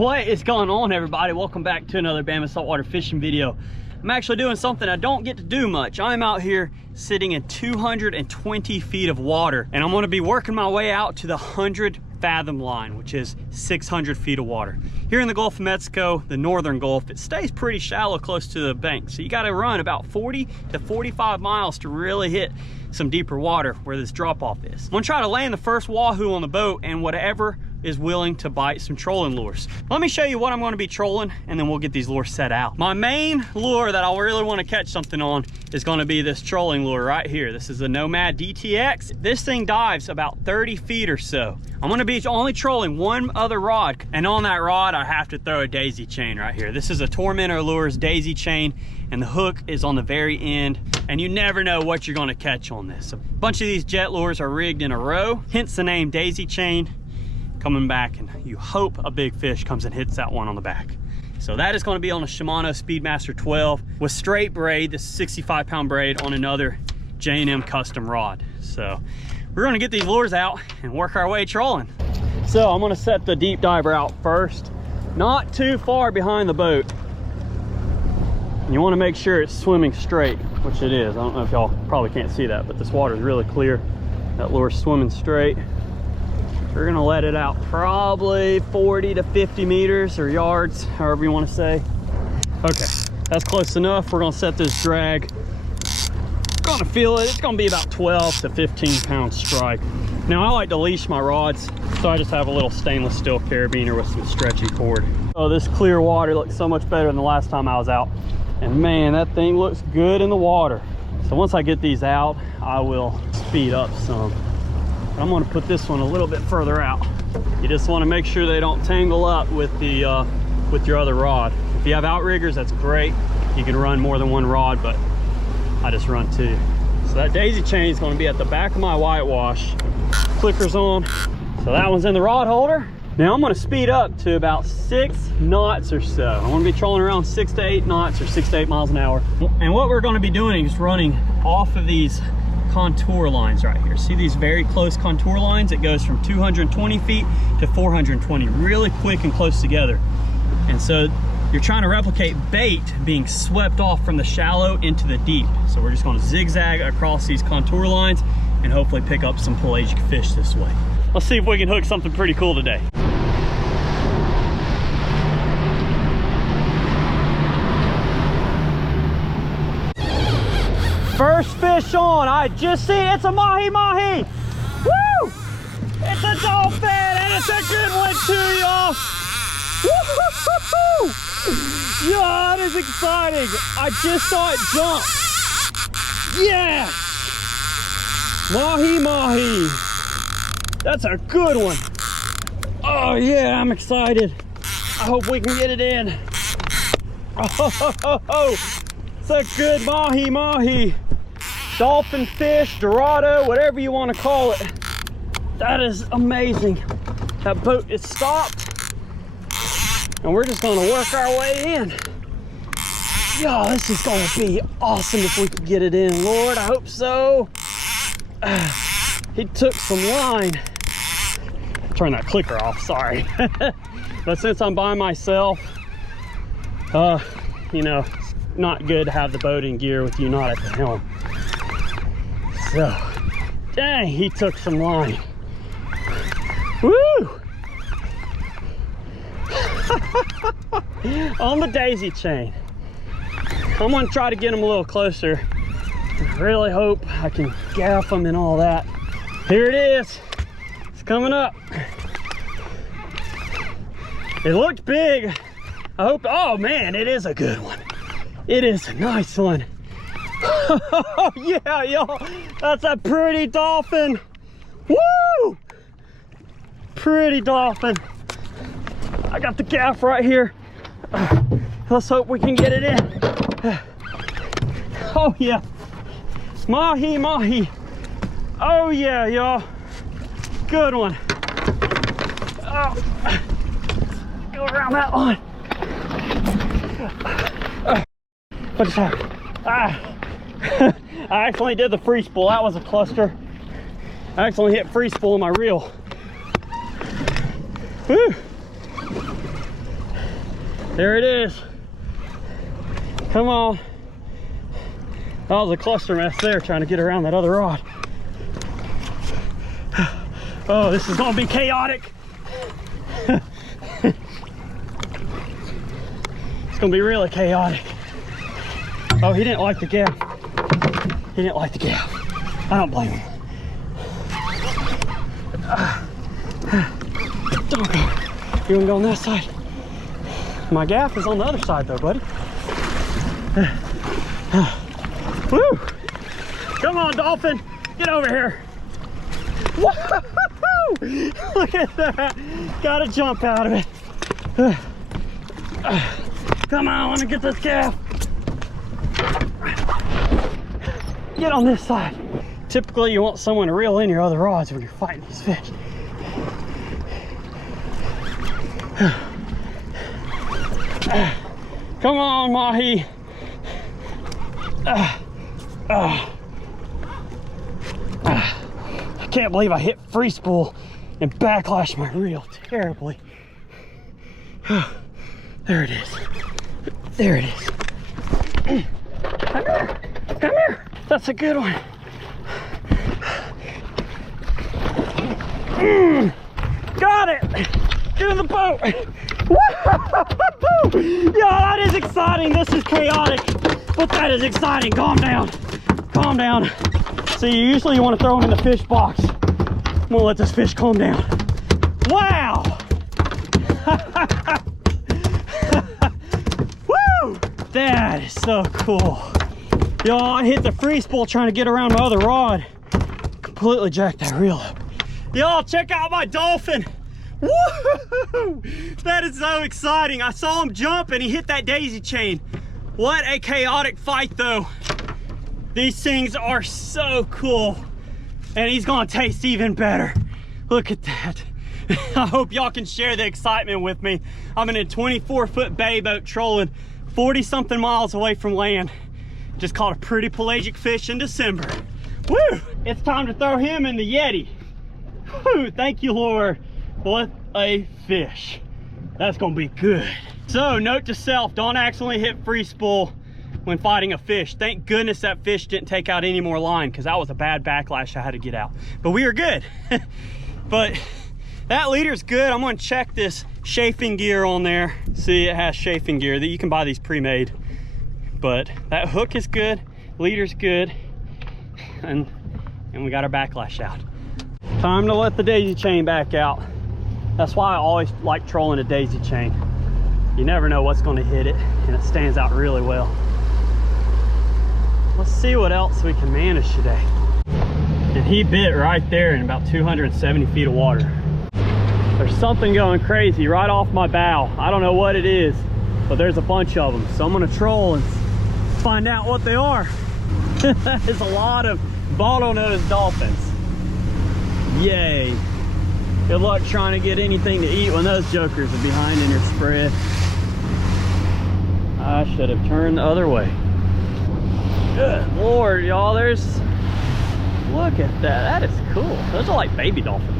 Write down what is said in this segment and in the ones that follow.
What is going on, everybody? Welcome back to another Bama saltwater fishing video. I'm actually doing something I don't get to do much. I'm out here sitting in 220 feet of water, and I'm going to be working my way out to the 100 fathom line, which is 600 feet of water. Here in the Gulf of Mexico, the northern Gulf, it stays pretty shallow close to the bank, so you got to run about 40 to 45 miles to really hit some deeper water where this drop off is. I'm gonna try to land the first wahoo on the boat and whatever is willing to bite some trolling lures. Let me show you what I'm going to be trolling, and then we'll get these lures set out. My main lure that I really want to catch something on is going to be this trolling lure right here. This is a Nomad DTX. This thing dives about 30 feet or so. I'm going to be only trolling one other rod, and on that rod I have to throw a daisy chain right here. This is a Tormentor Lures daisy chain, and the hook is on the very end, and you never know what you're going to catch on this. A bunch of these jet lures are rigged in a row, hence the name daisy chain. Coming back, and you hope a big fish comes and hits that one on the back. So that is going to be on a Shimano Speedmaster 12 with straight braid, this 65-pound braid on another J&M custom rod. So we're going to get these lures out and work our way trolling. So I'm going to set the deep diver out first, not too far behind the boat. And you want to make sure it's swimming straight, which it is. I don't know if y'all probably can't see that, but this water is really clear. That lure's swimming straight. We're gonna let it out probably 40 to 50 meters or yards, however you want to say. Okay, that's close enough. We're gonna set this drag. Gonna feel it. It's gonna be about 12 to 15 pound strike. Now I like to leash my rods, so I just have a little stainless steel carabiner with some stretchy cord. Oh, this clear water looks so much better than the last time I was out. And man, that thing looks good in the water. So once I get these out, I will speed up some. I'm going to put this one a little bit further out. You just want to make sure they don't tangle up with the with your other rod. If you have outriggers, that's great. You can run more than one rod, but I just run two. So that daisy chain is going to be at the back of my whitewash. Clicker's on. So that one's in the rod holder. Now I'm going to speed up to about 6 knots or so. I want to be trolling around 6 to 8 knots or 6 to 8 miles an hour. And what we're going to be doing is running off of these contour lines right here. See these very close contour lines? It goes from 220 feet to 420, really quick and close together. And so you're trying to replicate bait being swept off from the shallow into the deep. So we're just going to zigzag across these contour lines and hopefully pick up some pelagic fish this way. Let's see if we can hook something pretty cool today. First fish on, I just see it. It's a mahi. Woo! It's a dolphin, and it's a good one too, y'all. Yeah, that is exciting. I just saw it jump. Yeah! Mahi. That's a good one. Oh yeah, I'm excited. I hope we can get it in. Oh, it's a good mahi. Dolphin fish, dorado, whatever you want to call it. That is amazing. That boat is stopped, and we're just going to work our way in. Yo, this is going to be awesome if we can get it in. Lord, I hope so. He took some line. Turn that clicker off, sorry. But since I'm by myself, you know, it's not good to have the boat in gear with you not at the helm. So, dang, he took some line. Woo! On the daisy chain. I'm gonna try to get him a little closer. I really hope I can gaff him and all that. Here it is. It's coming up. It looked big. I hope, oh man, it is a good one. It is a nice one. Oh yeah, y'all, that's a pretty dolphin. Woo! Pretty dolphin. I got the gaff right here. Let's hope we can get it in. Oh yeah, mahi. Oh yeah, y'all, good one. Oh, go around that one. What just happened? I accidentally did the free spool. That was a cluster. I accidentally hit free spool on my reel. Woo. There it is. Come on. That was a cluster mess there trying to get around that other rod. Oh, this is gonna be chaotic. It's gonna be really chaotic. Oh, he didn't like the gap. He didn't like the gap. I don't blame him. Don't go. You wanna go on that side? My gaff is on the other side though, buddy. Woo! Come on, dolphin. Get over here. Woo! Look at that. Gotta jump out of it. Come on, let me get this gaff. Get on this side. Typically, you want someone to reel in your other rods when you're fighting these fish. Come on, mahi. I can't believe I hit free spool and backlashed my reel terribly. There it is. There it is. Come here. Come here. That's a good one. Got it. Get in the boat. Yeah, that is exciting. This is chaotic, but that is exciting. Calm down. Calm down. See, usually you want to throw them in the fish box. I'm gonna let this fish calm down. Wow. Woo! That is so cool. Y'all, I hit the free spool trying to get around my other rod. Completely jacked that reel up. Y'all, check out my dolphin. Woo! That is so exciting. I saw him jump and he hit that daisy chain. What a chaotic fight though. These things are so cool. And he's gonna taste even better. Look at that. I hope y'all can share the excitement with me. I'm in a 24-foot bay boat trolling 40-something miles away from land. Just caught a pretty pelagic fish in December. Woo! It's time to throw him in the Yeti. Woo! Thank you, Lord. What a fish. That's gonna be good. So, note to self, don't accidentally hit free spool when fighting a fish. Thank goodness that fish didn't take out any more line, because that was a bad backlash I had to get out. But we are good. But that leader's good. I'm gonna check this chafing gear on there. See, it has chafing gear. That you can buy these pre-made. But that hook is good, leader's good, and we got our backlash out. Time to let the daisy chain back out. That's why I always like trolling a daisy chain. You never know what's going to hit it, and it stands out really well. Let's see what else we can manage today. And he bit right there in about 270 feet of water. There's something going crazy right off my bow. I don't know what it is, but there's a bunch of them. So I'm going to troll and find out what they are. That is a lot of bottlenose dolphins. Yay. Good luck trying to get anything to eat when those jokers are behind in your spread. I should have turned the other way. Good Lord, y'all, look at that. That is cool. Those are like baby dolphins.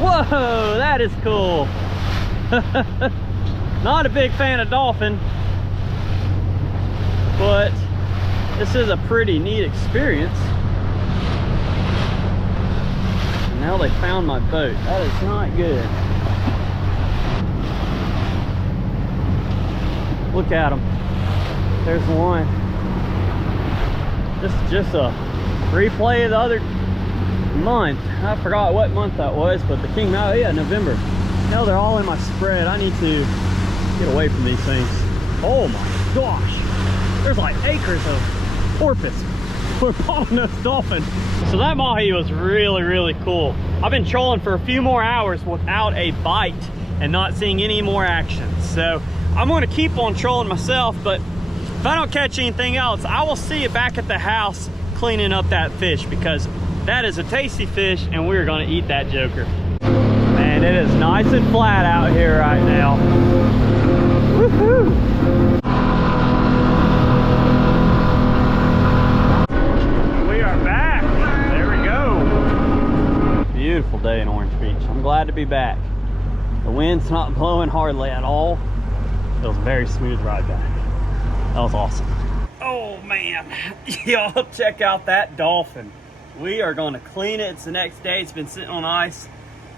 Whoa, that is cool. Not a big fan of dolphin, but this is a pretty neat experience. Now they found my boat. That is not good. Look at them. There's one. This is just a replay of the other month. I forgot what month that was, but the king, oh yeah, November. Now they're all in my spread. I need to get away from these things. Oh my gosh. There's like acres of porpoise for bottlenose dolphin. So that mahi was really, really cool. I've been trolling for a few more hours without a bite and not seeing any more action. So I'm gonna keep on trolling myself, but if I don't catch anything else, I will see you back at the house cleaning up that fish, because that is a tasty fish and we're gonna eat that joker. Man, it is nice and flat out here right now. Woohoo! Beautiful day in Orange Beach. I'm glad to be back. The wind's not blowing hardly at all. It was a very smooth ride back. That was awesome. Oh man, y'all check out that dolphin. We are gonna clean it. It's the next day. It's been sitting on ice.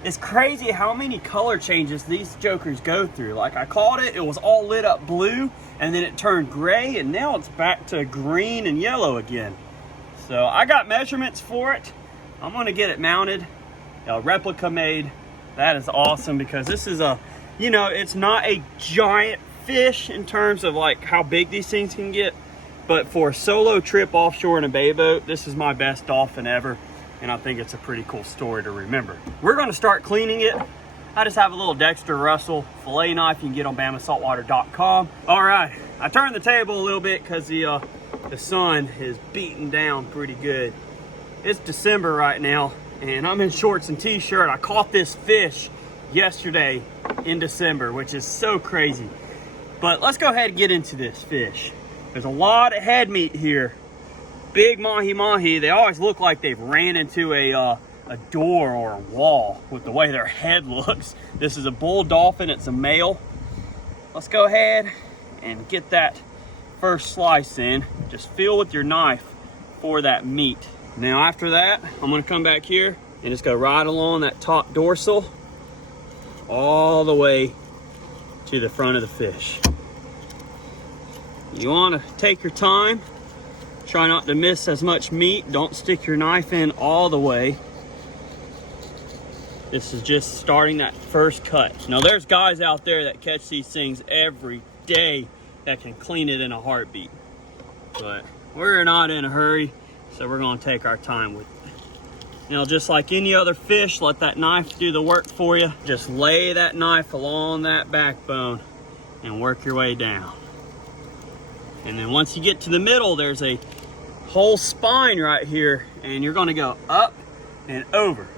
It's crazy how many color changes these jokers go through. Like I caught it, it was all lit up blue, and then it turned gray, and now it's back to green and yellow again. So I got measurements for it. I'm gonna get it mounted, a replica made. That is awesome because this is a, you know, it's not a giant fish in terms of like how big these things can get, but for a solo trip offshore in a bay boat, this is my best dolphin ever. And I think it's a pretty cool story to remember. We're gonna start cleaning it. I just have a little Dexter Russell fillet knife you can get on BamaSaltwater.com. All right, I turned the table a little bit because the sun is beating down pretty good. It's December right now, and I'm in shorts and t-shirt. I caught this fish yesterday in December, which is so crazy. But let's go ahead and get into this fish. There's a lot of head meat here. Big mahi-mahi, they always look like they've ran into a door or a wall with the way their head looks. This is a bull dolphin, it's a male. Let's go ahead and get that first slice in. Just feel with your knife for that meat. Now after that, I'm gonna come back here and just go right along that top dorsal all the way to the front of the fish. You wanna take your time. Try not to miss as much meat. Don't stick your knife in all the way. This is just starting that first cut. Now there's guys out there that catch these things every day that can clean it in a heartbeat. But we're not in a hurry, so we're gonna take our time with it. Now just like any other fish, let that knife do the work for you. Just lay that knife along that backbone and work your way down. And then once you get to the middle, there's a whole spine right here, and you're gonna go up and over.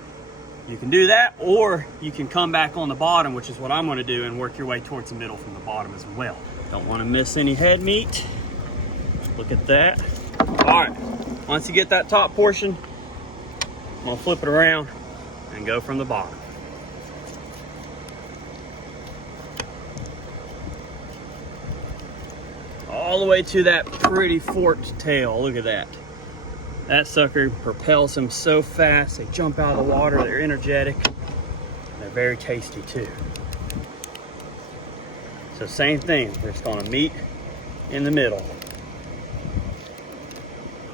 You can do that, or you can come back on the bottom, which is what I'm gonna do, and work your way towards the middle from the bottom as well. Don't wanna miss any head meat. Look at that. All right, once you get that top portion, I'm gonna flip it around and go from the bottom. All the way to that pretty forked tail. Look at that. That sucker propels them so fast. They jump out of the water. They're energetic. They're very tasty too. So same thing. We're just gonna meet in the middle.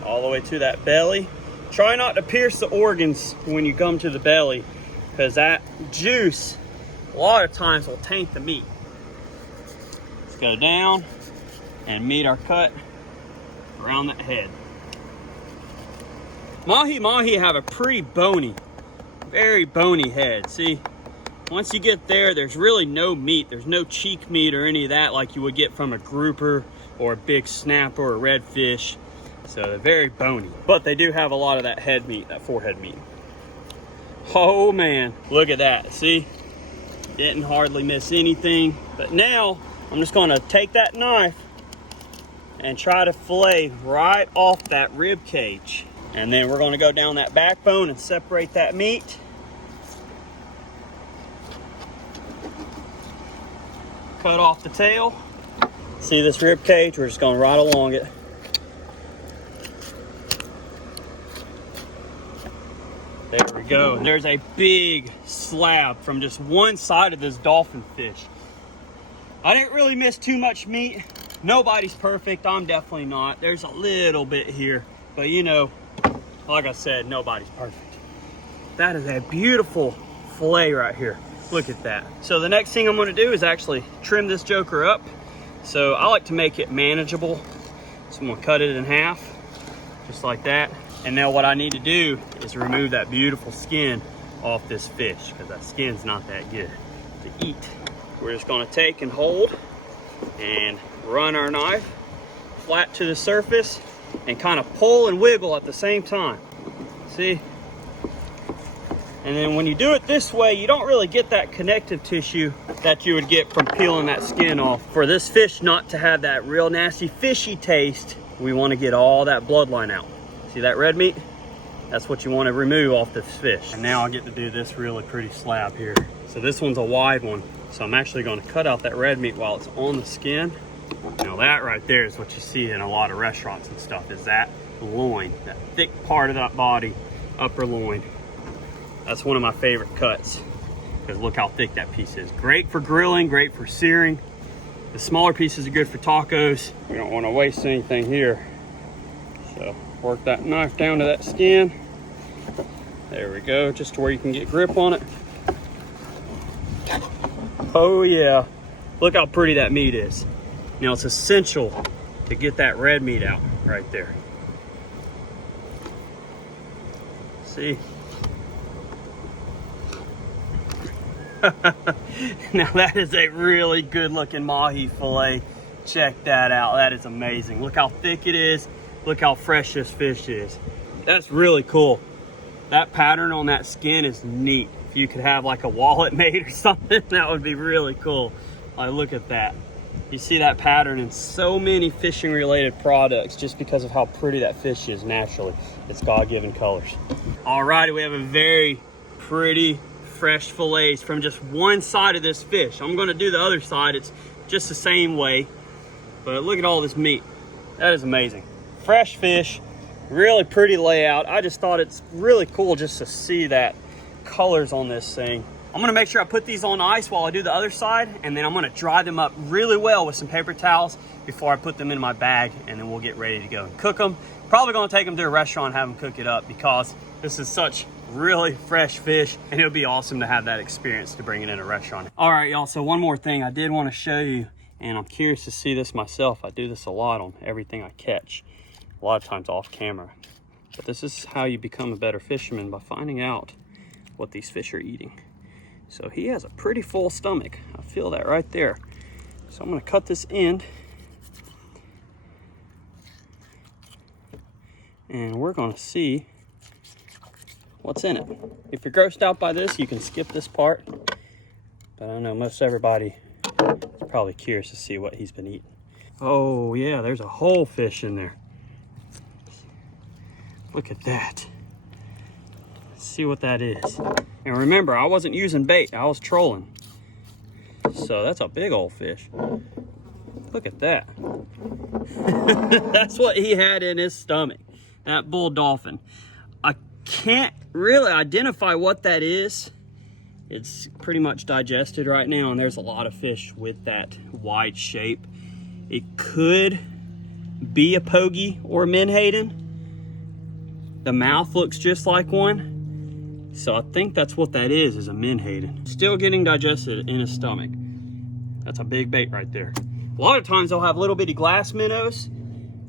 All the way to that belly. Try not to pierce the organs when you come to the belly, because that juice a lot of times will taint the meat. Let's go down and meet our cut around that head. Mahi-mahi have a pretty bony, very bony head. See, once you get there, there's really no meat. There's no cheek meat or any of that like you would get from a grouper or a big snapper or a redfish. So they're very bony, but they do have a lot of that head meat, that forehead meat. Oh man, look at that. See, didn't hardly miss anything. But now I'm just gonna take that knife and try to fillet right off that rib cage. And then we're gonna go down that backbone and separate that meat. Cut off the tail. See this rib cage? We're just going right along it. There we go. There's a big slab from just one side of this dolphin fish. I didn't really miss too much meat. Nobody's perfect. I'm definitely not. There's a little bit here, but you know, like I said, nobody's perfect. That is a beautiful fillet right here. Look at that. So the next thing I'm gonna do is actually trim this joker up. So I like to make it manageable. So I'm gonna cut it in half, just like that. And now what I need to do is remove that beautiful skin off this fish, because that skin's not that good to eat. We're just gonna take and hold and run our knife flat to the surface and kind of pull and wiggle at the same time. See? And then when you do it this way, you don't really get that connective tissue that you would get from peeling that skin off. For this fish not to have that real nasty fishy taste, we want to get all that bloodline out. See that red meat? That's what you want to remove off this fish. And now I get to do this really pretty slab here. So this one's a wide one. So I'm actually going to cut out that red meat while it's on the skin. Now that right there is what you see in a lot of restaurants and stuff, is that loin, that thick part of that body, upper loin. That's one of my favorite cuts, because look how thick that piece is. Great for grilling, great for searing. The smaller pieces are good for tacos. We don't want to waste anything here. So work that knife down to that skin. There we go, just to where you can get grip on it. Oh yeah, look how pretty that meat is. Now it's essential to get that red meat out right there. See? Now that is a really good looking mahi fillet. Check that out, that is amazing. Look how thick it is, look how fresh this fish is. That's really cool. That pattern on that skin is neat. If you could have like a wallet made or something, that would be really cool. Like, look at that. You see that pattern in so many fishing related products just because of how pretty that fish is naturally. It's God-given colors. Alrighty, we have a very pretty fresh fillets from just one side of this fish. I'm gonna do the other side. It's just the same way, but look at all this meat. That is amazing. Fresh fish, really pretty layout. I just thought it's really cool just to see that colors on this thing. I'm gonna make sure I put these on ice while I do the other side, and then I'm gonna dry them up really well with some paper towels before I put them in my bag, and then we'll get ready to go and cook them. Probably gonna take them to a restaurant and have them cook it up, because this is such really fresh fish, and it'll be awesome to have that experience to bring it in a restaurant. All right, y'all, so one more thing I did want to show you, and I'm curious to see this myself. I do this a lot on everything I catch, a lot of times off camera. But this is how you become a better fisherman, by finding out what these fish are eating. So he has a pretty full stomach. I feel that right there. So I'm gonna cut this end, and we're gonna see what's in it. If you're grossed out by this, you can skip this part, but I know most everybody is probably curious to see what he's been eating. Oh yeah, there's a whole fish in there. Look at that. Let's see what that is. And remember, I wasn't using bait, I was trolling. So that's a big old fish. Look at that. That's what he had in his stomach, that bull dolphin. I can't really identify what that is. It's pretty much digested right now, and there's a lot of fish with that wide shape. It could be a pogie or a menhaden. The mouth looks just like one. So I think that's what that is a menhaden. Still getting digested in his stomach. That's a big bait right there. A lot of times they'll have little bitty glass minnows.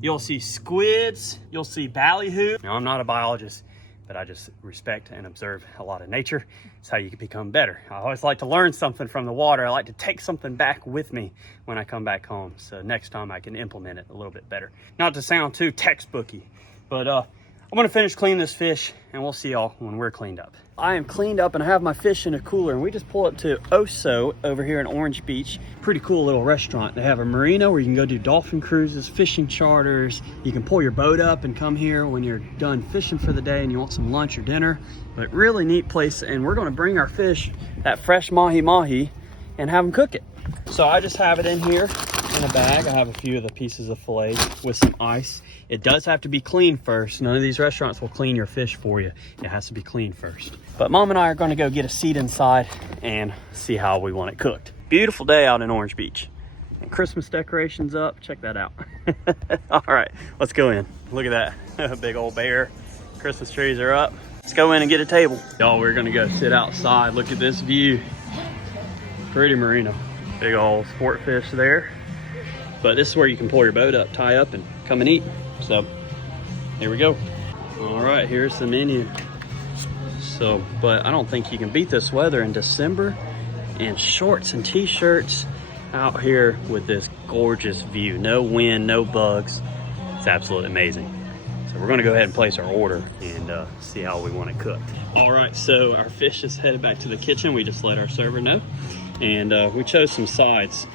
You'll see squids, you'll see ballyhoo. Now, I'm not a biologist, but I just respect and observe a lot of nature. It's how you can become better. I always like to learn something from the water. I like to take something back with me when I come back home, so next time I can implement it a little bit better. Not to sound too textbooky, but I'm gonna finish cleaning this fish, and we'll see y'all when we're cleaned up. I am cleaned up and I have my fish in a cooler, and we just pulled up to Oso over here in Orange Beach. Pretty cool little restaurant. They have a marina where you can go do dolphin cruises, fishing charters. You can pull your boat up and come here when you're done fishing for the day and you want some lunch or dinner. But really neat place, and we're gonna bring our fish, that fresh mahi, and have them cook it. So I just have it in here in a bag. I have a few of the pieces of filet with some ice. It does have to be clean first. None of these restaurants will clean your fish for you. It has to be clean first. But Mom and I are gonna go get a seat inside and see how we want it cooked. Beautiful day out in Orange Beach. And Christmas decorations up, check that out. All right, let's go in. Look at that, big old bear. Christmas trees are up. Let's go in and get a table. Y'all, we're gonna go sit outside. Look at this view. Pretty marina. Big old sport fish there. But this is where you can pull your boat up, tie up, and come and eat. So, here we go. All right, here's the menu. So, but I don't think you can beat this weather in December, and shorts and t-shirts out here with this gorgeous view. No wind, no bugs. It's absolutely amazing. So we're gonna go ahead and place our order and see how we want it cooked. All right, so our fish is headed back to the kitchen. We just let our server know. And we chose some sides.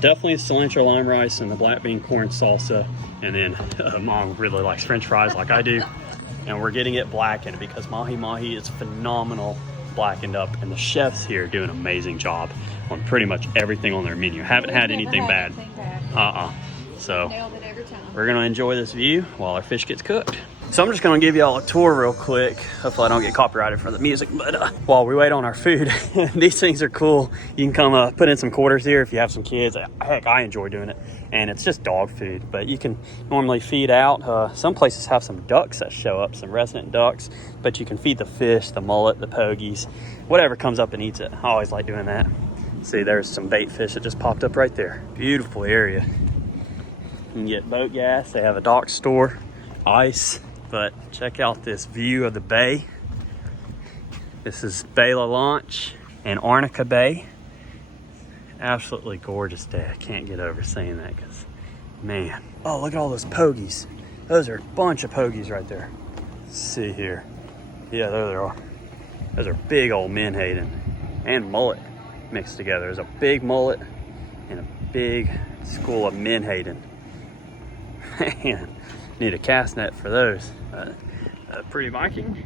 Definitely cilantro lime rice and the black bean corn salsa. And then Mom really likes French fries like I do. And we're getting it blackened because mahi is phenomenal blackened up, and the chefs here do an amazing job on pretty much everything on their menu. Haven't had anything bad. So we're gonna enjoy this view while our fish gets cooked. So I'm just gonna give y'all a tour real quick. Hopefully I don't get copyrighted for the music, but while we wait on our food, these things are cool. You can come put in some quarters here if you have some kids. Heck, I enjoy doing it. And it's just dog food, but you can normally feed out. Some places have some ducks that show up, some resident ducks, but you can feed the fish, the mullet, the pogies, whatever comes up and eats it. I always like doing that. See, there's some bait fish that just popped up right there. Beautiful area. You can get boat gas. They have a dock store, ice. But check out this view of the bay. This is Bay La Launch and Arnica Bay. Absolutely gorgeous day. I can't get over saying that because, man. Oh, look at all those pogies. Those are a bunch of pogies right there. Let's see here. Yeah, there they are. Those are big old menhaden and mullet mixed together. There's a big mullet and a big school of menhaden. Man. Need a cast net for those. Pretty Viking.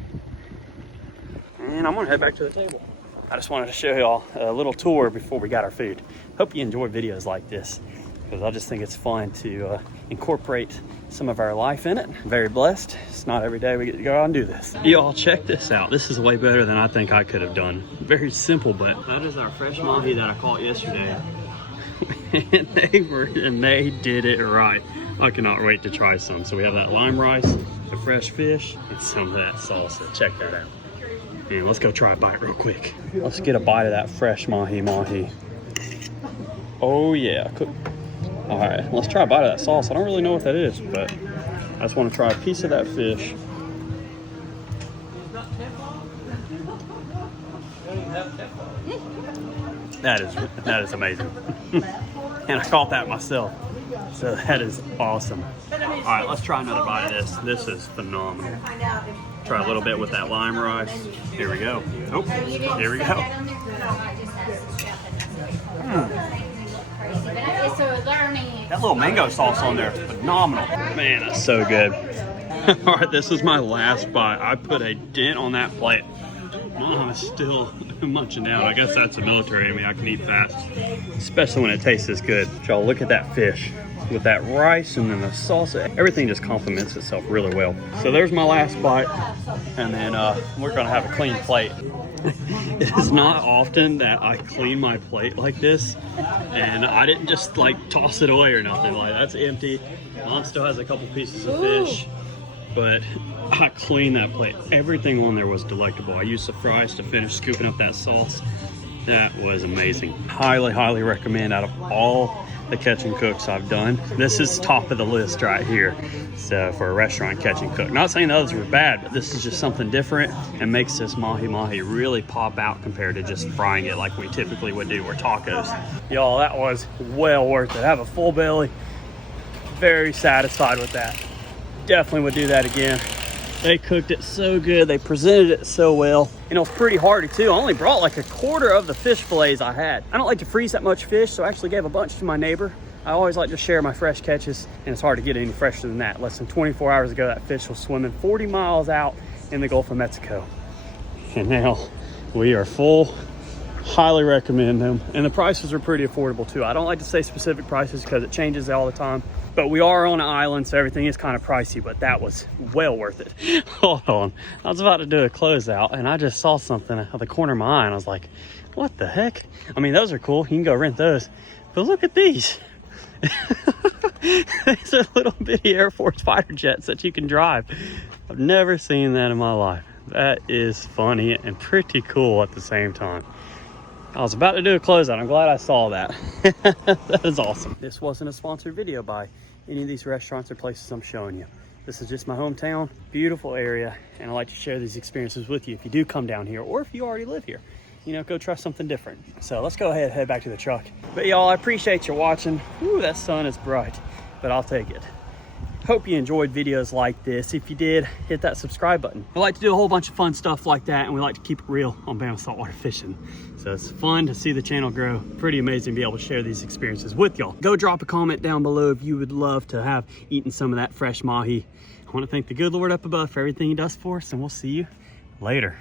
And I'm gonna head back to the table. I just wanted to show y'all a little tour before we got our food. Hope you enjoy videos like this, because I just think it's fun to incorporate some of our life in it. I'm very blessed. It's not every day we get to go out and do this. Y'all check this out. This is way better than I think I could have done. Very simple, but that is our fresh mahi that I caught yesterday. and they did it right. I cannot wait to try some. So we have that lime rice, the fresh fish, and some of that salsa. Check that out. And let's go try a bite real quick. Let's get a bite of that fresh mahi. Oh yeah. All right, let's try a bite of that sauce. I don't really know what that is, but I just want to try a piece of that fish. That is amazing. And I caught that myself. So that is awesome. All right, let's try another bite of this. This is phenomenal. Try a little bit with that lime rice. Here we go. Oh, here we go. That little mango sauce on there is phenomenal. Man, that's so good. All right, this is my last bite. I put a dent on that plate. I'm still munching down. I guess that's a military enemy. I can eat fast, especially when it tastes this good. Y'all, look at that fish with that rice and then the salsa. Everything just complements itself really well. So there's my last bite, and then we're gonna have a clean plate. It is not often that I clean my plate like this, and I didn't just like toss it away or nothing. Like, that's empty. Mom still has a couple pieces of fish, but I cleaned that plate. Everything on there was delectable. I used the fries to finish scooping up that sauce. That was amazing. Highly, highly recommend. Out of all the catch and cooks I've done, this is top of the list right here. So for a restaurant catch and cook, not saying the others were bad, but this is just something different and makes this mahi really pop out compared to just frying it like we typically would do or tacos. Y'all, that was well worth it. I have a full belly. Very satisfied with that. Definitely would do that again. They cooked it so good. They presented it so well. And it was pretty hearty too. I only brought like a quarter of the fish fillets I had. I don't like to freeze that much fish, so I actually gave a bunch to my neighbor. I always like to share my fresh catches, and it's hard to get any fresher than that. Less than 24 hours ago, that fish was swimming 40 miles out in the Gulf of Mexico. And now we are full. Highly recommend them. And the prices are pretty affordable too. I don't like to say specific prices because it changes all the time. But we are on an island, so everything is kind of pricey, but that was well worth it. Hold on. I was about to do a closeout, and I just saw something out of the corner of my eye, and I was like, what the heck? I mean, those are cool. You can go rent those. But look at these. These are little bitty Air Force fighter jets that you can drive. I've never seen that in my life. That is funny and pretty cool at the same time. I was about to do a closeout. I'm glad I saw that. That is awesome. This wasn't a sponsored video by any of these restaurants or places I'm showing you. This is just my hometown, beautiful area, and I like to share these experiences with you if you do come down here, or if you already live here. You know, go try something different. So let's go ahead and head back to the truck. But y'all, I appreciate you watching. Ooh, that sun is bright, but I'll take it. Hope you enjoyed videos like this. If you did, hit that subscribe button. We like to do a whole bunch of fun stuff like that, and we like to keep it real on Bama Saltwater Fishing. So it's fun to see the channel grow. Pretty amazing to be able to share these experiences with y'all. Go drop a comment down below if you would love to have eaten some of that fresh mahi. I want to thank the good Lord up above for everything he does for us, and we'll see you later.